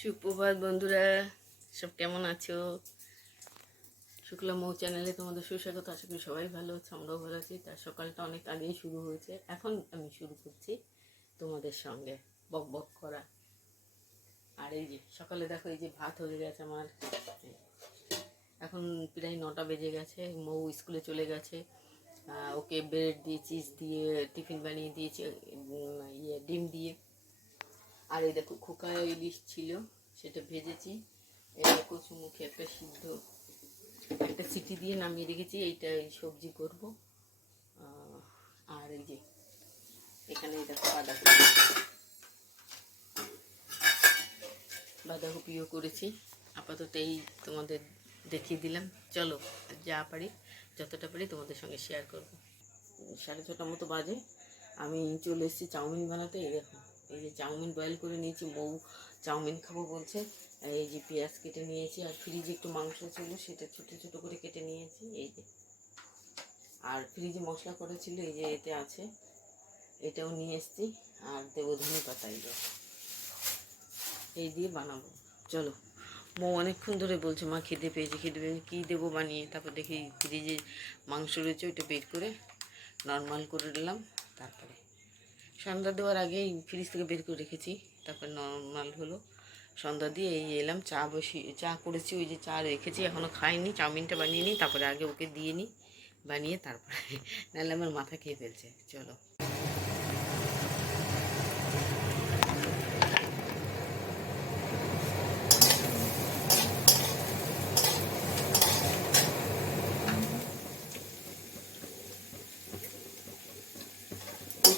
সুপ্রভাত বন্ধুরা, সব কেমন আছো? শুক্লা মৌ চ্যানেলে তোমাদের সুস্বাগত। আশা করি সবাই ভালো আছে, আমরাও ভালো আছি। তার সকালটা অনেক আগেই শুরু হয়েছে, এখন আমি শুরু করছি তোমাদের সঙ্গে বক বক করা। আর এই যে সকালে দেখো, এই যে ভাত হয়ে গেছে আমার। এখন প্রায় 9টা বেজে গেছে। মৌ স্কুলে চলে গেছে। ওকে ব্রেড দিয়ে চিজ দিয়ে টিফিন বানিয়ে দিয়েছি, ডিম দিয়ে। আর এই দেখো খোকা ইলিশ ছিল, সেটা ভেজেছি। এটা কচু মুখে একটা সিদ্ধ, একটা সিটি দিয়ে নামিয়ে রেখেছি। এইটা সবজি করব। আর এই যে এখানে দেখো বাঁধাকপিও করেছি। আপাতত এই তোমাদের দেখিয়ে দিলাম। চলো যা পারি, যতটা পারি তোমাদের সঙ্গে শেয়ার করব। 6:30 মতো বাজে, আমি চলে এসেছি চাউমিন বানাতে। এই দেখো, এই যে চাউমিন বয়েল করে নিয়েছি। বউ চাউমিন খাবো বলছে। এই যে পেঁয়াজ কেটে নিয়েছি, আর ফ্রিজে একটু মাংস ছিল, সেটা ছোটো ছোটো করে কেটে নিয়েছি। এই যে, আর ফ্রিজে মশলা করেছিল, এই যে এতে আছে, এটাও নিয়ে এসেছি। আর দেবো ধনে পাতা। এই দিয়ে বানাবো। চলো। মৌ অনেকক্ষণ ধরে বলছে মা খেতে পেয়েছি, খেতে পেয়েছি, কী দেবো বানিয়ে। তারপর দেখি ফ্রিজে মাংস রয়েছে, ওইটা বের করে নর্মাল করে দিলাম। তারপরে সন্ধ্যা দেওয়ার আগেই ফ্রিজ থেকে বের করে রেখেছি, তারপর নর্মাল হলো। সন্ধ্যা দিয়ে এই এলাম, চা করেছি। ওই যে চা রেখেছি, এখনও খাইনি। চাউমিনটা বানিয়ে নিই, তারপরে আগে ওকে দিয়ে নিই বানিয়ে, তারপরে নাহলে আমার মাথা খেয়ে ফেলছে। চলো।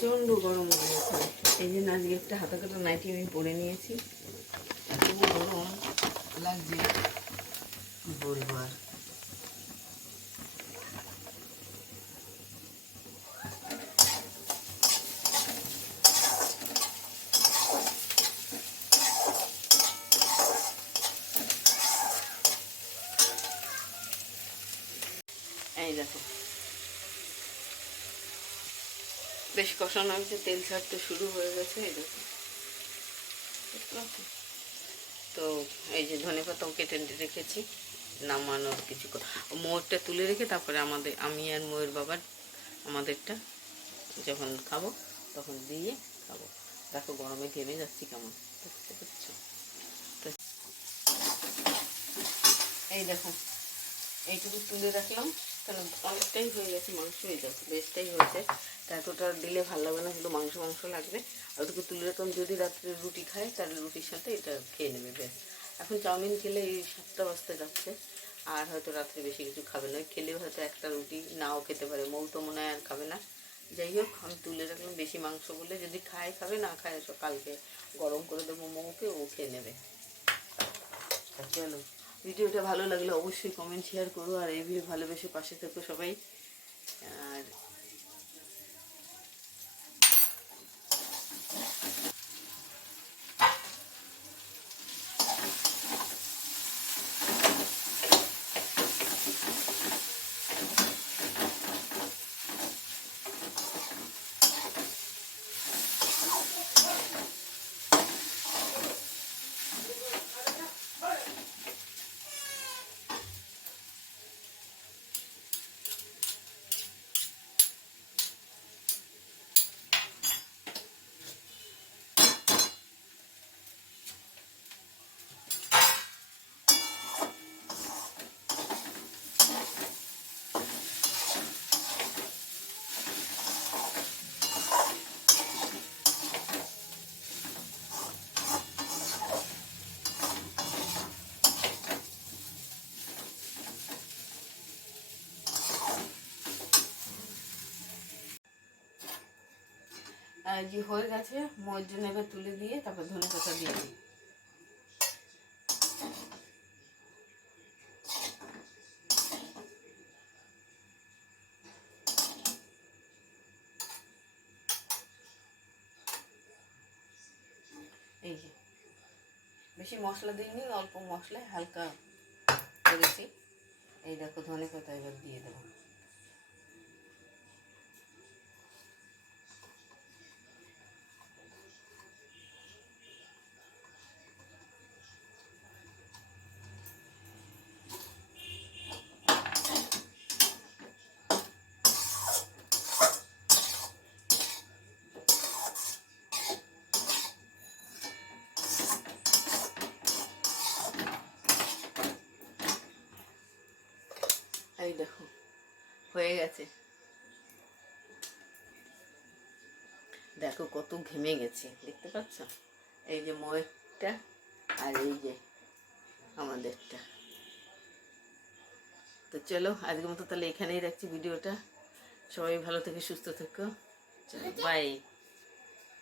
প্রচণ্ড গরম হয়েছে। এই জন্য আজকে একটা হাতা কাটা নাইটি আমি পরে নিয়েছি। এত গরম লাগছে কি বলবো আর। এই দেখো, বেশ কষানো হয়েছে, তেল ছাড়তে শুরু হয়ে গেছে। এই দেখো, তো এই যে ধনে পাতাও কেটে রেখেছি। নামানোর কিছু মোয়েরটা তুলে রেখে তারপরে আমি আর মোয়ের বাবার আমাদেরটা যখন খাবো তখন দিয়ে খাবো। দেখো গরমে ঘেমে যাচ্ছি কেমন, দেখতে পাচ্ছ? এই দেখো, এইটুকু তুলে রাখলাম, কারণ অনেকটাই হয়ে গেছে মাংস। এই দেখো বেশটাই হয়েছে, তা এতটা দিলে ভালো লাগবে না, শুধু মাংস মাংস লাগবে। আর ওটুকু তুলে রাখলাম, যদি রাত্রে রুটি খায় তাহলে রুটির সাথে এটা খেয়ে নেবে ব্যাস। এখন চাউমিন খেলে এই 7টা বাজতে যাচ্ছে, আর হয়তো রাত্রে বেশি কিছু খাবে না। খেলেও হয়তো একটা রুটি নাও খেতে পারে। মৌ তো মনে হয় আর খাবে না। যাই হোক, আমি তুলে রাখলাম বেশি মাংস বলে, যদি খায় খাবে, না খায় কালকে গরম করে দেবো মৌকে, ও খেয়ে নেবে। চলো, ভিডিওটা ভালো লাগলে অবশ্যই কমেন্ট শেয়ার করো, আর এই ভিডিও ভালোবেসে পাশে থেকো সবাই। আর যে হয়ে গেছে, মোয়ের জন্য এবার তুলে দিয়ে তারপর ধনে পাতা দিয়ে দিই। এই যে বেশি মশলা দিইনি, অল্প মশলায় হালকা করেছি। এই দেখো ধনে পাতা এবার দিয়ে দেবো। এই দেখো হয়ে গেছে, দেখো কত ঘেমে গেছে দেখতে পাচ্ছ, এই যে ময়েরটা আর এই যে আমাদেরটা। তো চলো আজকের মতো তাহলে এখানেই রাখছি ভিডিওটা। সবাই ভালো থেকে সুস্থ থেকো, চলো বাই।